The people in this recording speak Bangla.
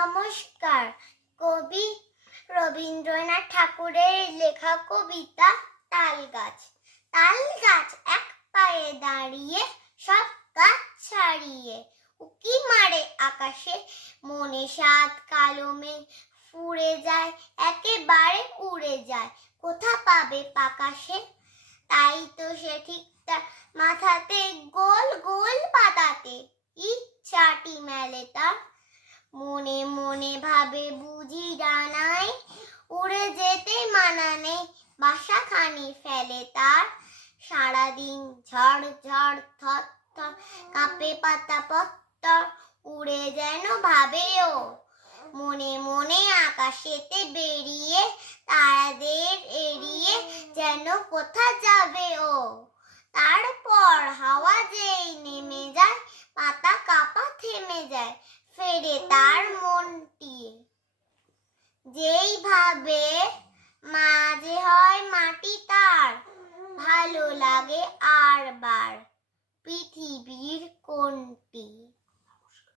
নমস্কার। কবি রবীন্দ্রনাথ ঠাকুরের লেখা কবিতা তাল গাছ। তাল গাছ এক পায়ে দাঁড়িয়ে, সব গাছ ছাড়িয়ে, উকি মারে আকাশে, মনে সাত কালো মেঘ ফুরে যায়, একেবারে উড়ে যায়, কোথা পাবে পাকাশে। তাই তো সে ঠিক তার মাথাতে গোল গোল পাতাতে ইচ্ছাটি মেলে তার। মনে মনে ভাবে বুঝি ডানায় উড়ে যেতে মানা নেই, বাসাখানি ফেলে তার। সারাদিন ঝড় ঝড় থর থর কাঁপে পাতা পত্তর, উড়ে যেন ভাবে ও মনে মনে আকাশেতে বেরিয়ে, তারাদের এড়িয়ে যেন কোথা যাবে ও। তারপর হাওয়া যেই নেমে যায়, পাতা কাঁপা থেমে যায়, ফেরে তার মনটি। যেই ভাবে মাঝে হয় মাটি তার, ভালো লাগে আর বার পৃথিবীর কোনটি।